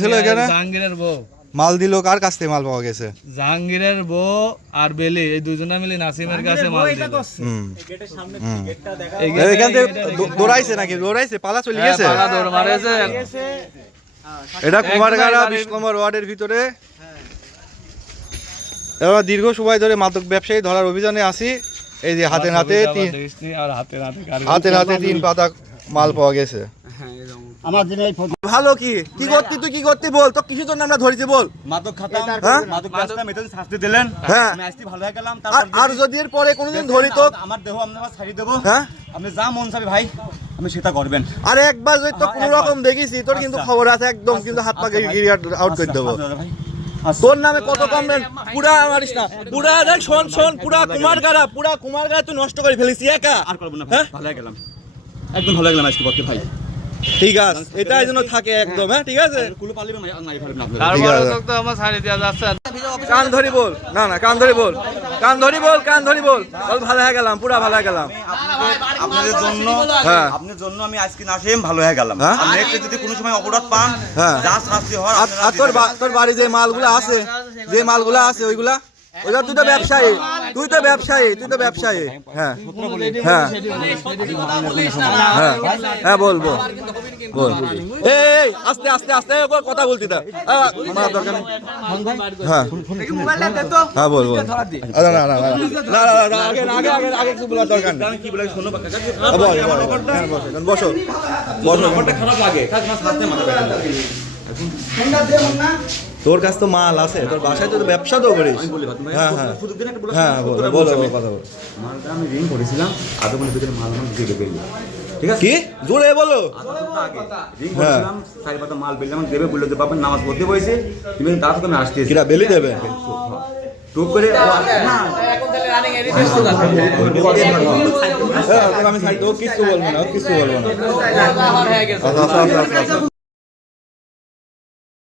ছিল এখানে? জাহাঙ্গীরের বউ মাল দিল, কার কাছ থেকে মাল পাওয়া গেছে? জাহাঙ্গীরের বউ আর বেলি এই দুজনে মিলে নাসিমের কাছে মাল দিল। এখান থেকে দৌড়াইছে নাকি? দৌড়াইছে, পালা চলে গেছে? পালা দৌড় মারেছে। এটা কুমারগাড়া 20 নম্বর ওয়ার্ডের ভিতরে। এবার দীর্ঘ সময় ধরে মাদক ব্যবসায়ী ধরার অভিযানে আসি। এই যে হাতে নাতে তিন পাতা মাল পাওয়া গেছে। ভালো কি কি করতি, তুই কি করতি বল? তো কিছু জন্য আমরা ধরেছি বল। মাদক খাতাম, হ্যাঁ? মাদক ব্যবসা মেতেন শাস্তি দিলেন, হ্যাঁ আমি আজকে ভালো হয়ে গেলাম। আর যদি এর পরে কোনোদিন ধরি তো আমার দেহ আপনারা ছাড়ি দেবো, হ্যাঁ আপনি যা মন চাবে ভাই আপনি সেটা করবেন। আরে একবার যদি তো কোনো রকম দেখিছি তোর কিন্তু খবর আছে, একদম কিন্তু হাত পা গিরি আউট করে দেবো। তোর নামে কত কমপ্লেন, পুরা মারিস না, পুরা দেখ শোন শোন, পুরা কুমারগাড়া তুই নষ্ট করে ফেলিস একা। আর করবো না, ভালো হয়ে গেলাম, একদম ভালো হয়ে গেলাম আজকে করতে ভাই। ঠিক আছে, এটাই যেন থাকে একদম। হ্যাঁ ঠিক আছে, কুলো পালিবে মারি ফেলবেন আপনারা। তারপরে তো আমার ছাড়ি দেওয়া যাচ্ছে। কান ধরি বল, না না কান ধরি বল, কান ধরি বল ভালো হয়ে গেলাম, পুরা ভালো হয়ে গেলাম আপনাদের জন্য, হ্যাঁ আপনার জন্য আমি আজকে নাসিম ভালো হয়ে গেলাম। হ্যাঁ? আর নেক্সট যদি কোনো সময় অপরাধ পান, হ্যাঁ। যা শাস্তি হয় আর তোর বাড়ি যে মালগুলা আছে, ওইগুলা তুই তো ব্যবসায়ী, হ্যাঁ হ্যাঁ হ্যাঁ বল এই আস্তে আস্তে আস্তে কথা বলতি তা দরকার নেই। হ্যাঁ হ্যাঁ বল আগে কিছু বলার দরকার নেই। আমি কি বলে শোনো বাবা, বসো খারাপ লাগে কাজ মাছ হাতে মাথা ব্যথা। তোর কাছে তো মাল আছে, তোর বাসায় তো ব্যবসা তো করিস। হ্যাঁ হ্যাঁ হ্যাঁ বলো কথা বলো। মালটা আমি ঋণ করেছিলাম, আধা ঘন্টার ভিতরে মাল আমার দিয়ে দেবে, ঠিক আছে? কি জোরে বলো? ঋণ করেছিলাম, 4 পাতা মাল বেললাম, দেবে বললো যে বাবা নামাজ পড়তে বসে তুমি দাঁত করে আসতে কিরা বেলি দেবে টুক করে না আমি কিছু বলবো না